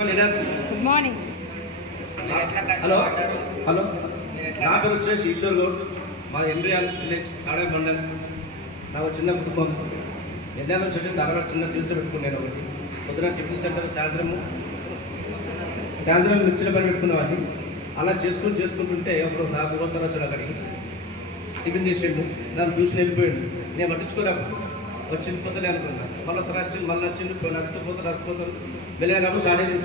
Good morning. Hello hello నా పేరు వచ్చేసి ఈశ్వర్ గౌడ్. మా ఎంబ్రియాల్ విలేజ్ తాడే మండల్. నాకు చిన్న కుటుంబం. ఎన్నో వచ్చేసి దాదాపు చిన్న పిలుసు పెట్టుకున్నాను. ఒకటి పొద్దున టిఫిన్ సెంటర్, సాయంత్రం మిర్చిల పని పెట్టుకునేవాడిని. అలా చేసుకుంటుంటే అప్పుడు నాకు ఒకసారి వచ్చాడు. అక్కడికి టిఫిన్ చేసిండు. దాన్ని చూసి వెళ్ళిపోయాడు. నేను పట్టించుకోలేము. వచ్చింది పోతలే అనుకున్నా. మళ్ళీ సార్ వచ్చింది, మళ్ళీ వచ్చింది, నష్టపోతారు వెళ్ళినప్పుడు స్టార్ట్ అయింది.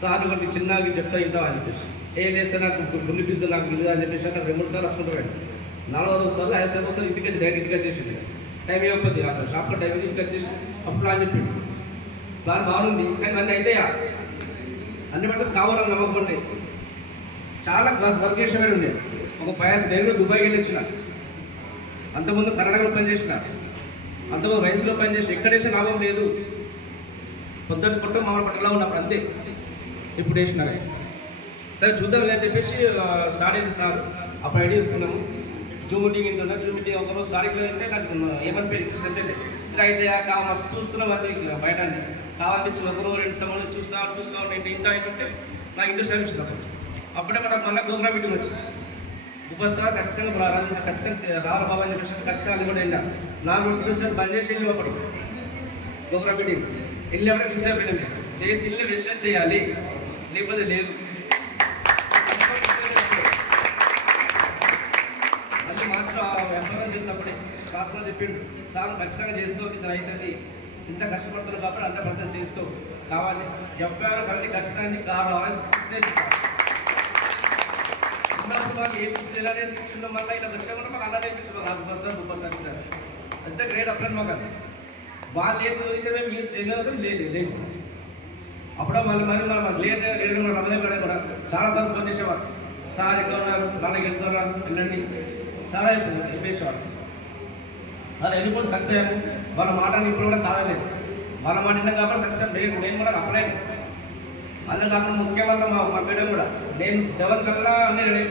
సార్ ఒకటి చిన్నగా చెప్తా వింటాం అని చెప్పేసి లేస్తే నాకు గుండె పిజ్జా నాకు ఇది అని చెప్పేసి నాకు 2-3 సార్లు వచ్చుకుంటాడు. 4 సార్లు 5 సార్లు వస్తారు. ఇంటికి వచ్చి డైరెక్ట్ ఇంటికి వచ్చేసింది. టైం అయిపోద్ది అక్కడ షాప్లో టైం ఇంటికి వచ్చేసి అప్పుడు అని చెప్పిండు. ప్లాన్ బాగుంది కానీ అన్నీ అయితాయా అన్ని బట్టి కావాలని నమ్మకండి. చాలా వర్క్ చేసేవాడు ఉండే. ఒక 5 years నేను దుబాయ్కి వెళ్ళి వచ్చిన. అంతకుముందు కర్ణాటకలో పనిచేసిన, అంతకుముందు రైస్లో పనిచేసిన. ఎక్కడేసిన లాభం లేదు. పొద్దున్న పుట్ట మామూలు పట్టలో ఉన్నప్పుడు అంతే. ఇప్పుడు వేసినారు. సరే చూద్దాం అని చెప్పేసి స్టార్ట్ అయింది సార్. అప్పుడు ఐడియా తీసుకున్నాము. జూమ్ మీటింగ్ ఏంటన్నా జూమ్ మీటింగ్ ఒకరోజు స్టార్టింగ్లో అంటే నాకు ఏమని పేరు ఇచ్చినట్టే ఇంకా అయితే మస్తు చూస్తున్నాం. అది బయట కావాలనిపించింది. ఒకరో 2 సమయంలో చూస్తా ఉంటే ఇంటా ఏంటంటే నాకు ఇంట్రెస్ట్ అనిపించింది. అప్పుడే మనకు మళ్ళీ ప్రోగ్రామ్ మీటింగ్ వచ్చింది. ఉపస్థితి ఖచ్చితంగా రావాలి బాబా అని చెప్పేసి ఖచ్చితంగా అది కూడా వెళ్ళా. 4 బంద్ చేసి వెళ్ళి అప్పుడు ప్రోగ్రామ్ మీటింగ్ వెళ్ళి అప్పుడే ఫిక్స్ అయిపోయింది. చేసి ఇల్లు విషయం చేయాలి, లేకపోతే లేదు. మళ్ళీ మార్చు వ్యాపారం చేసి అప్పుడే రాష్ట్రంలో చెప్పిండు. సార్ ఖచ్చితంగా చేస్తూ ఇతను అవుతుంది. ఇంత కష్టపడుతున్నారు కాబట్టి అంత ప్రయత్నం చేస్తూ కావాలి. ఎఫ్ఐఆర్ కలిసి ఖచ్చితంగా కావాలని చిన్నప్పుడు మాకు ఏ పిచ్చింది ఎలా నేర్పించిందో మళ్ళీ ఇలా వచ్చా కూడా మాకు అలా నేర్పించడం 4% అంత గ్రేట్ అప్పుడు మాకు అది వాళ్ళు ఏది దొరికితే మేము ఈ స్టేజ్ లేదు. అప్పుడు మళ్ళీ మాకు లేదు రమదే పడే కూడా చాలాసార్లు ఫోన్ చేసేవారు. సార్ ఎక్కడ ఉన్నారు, వాళ్ళకి వెళ్తున్నారు, వెళ్ళండి చాలా చెప్పేసేవారు. అలా వెళ్ళిపోతే సక్సెస్ అయ్యాము. వాళ్ళ మాటని ఇప్పుడు కూడా కాదలేదు. వాళ్ళ మాట విన్నాం కాబట్టి సక్సెస్ నేను కూడా అప్పుడే అందులో కాకుండా ముఖ్యమైన మా మేడం కూడా నేను 7 కల్లా అన్నీ రెడీ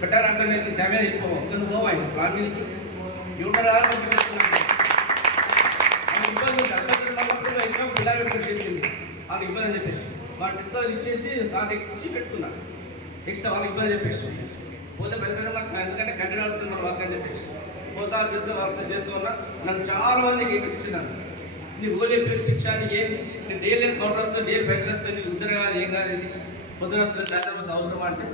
పెట్టారంటే నేను డ్యామేజ్ అయిపోవు. ఎందుకు పోవాలి ప్లాన్ మీద యూటర్ వాళ్ళకి ఇబ్బంది అని చెప్పేసి వాళ్ళు ఎంతో ఇచ్చేసి సార్ ఇచ్చి పెట్టుకున్నా. నెక్స్ట్ వాళ్ళకి ఇబ్బంది చెప్పేసి పోతే ప్రెసిడెంట్ ఎందుకంటే కంటిన్యూ వస్తున్నారు వర్క్ అని చెప్పేసి పోతా చేస్తూ ఉన్నా. నన్ను చాలా మందికి ఇచ్చినాను. నీ ఓలే పిలిపించాను. నేను డైలీ కౌంటర్ వస్తుంది, డైలీ పైసలు వస్తుంది. నీకు ఉద్దరు కాదు, ఏం కాదు. ఇది పొద్దున వస్తుంది, సాయంత్రం వస్తుంది. అవసరం అంటే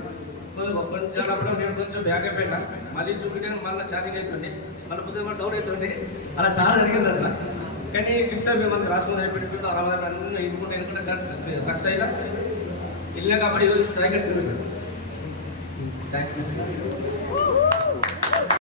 కొంచెం నేను కొంచెం బ్యాక్ అయిపోయినా. మళ్ళీ చూపించడానికి మళ్ళీ ఛార్జింగ్ అవుతుంది, మళ్ళీ పొద్దున డౌన్ అవుతుంది. అలా చాలా జరిగింది అట్లా. కానీ ఫిక్స్ అయిపోయి మనకు రాష్ట్రం అయిపోయి అలా ఎన్నుకుంటే సక్సెస్ అయినా వెళ్ళినా కాబట్టి ఈరోజు థ్యాంక్ యూ.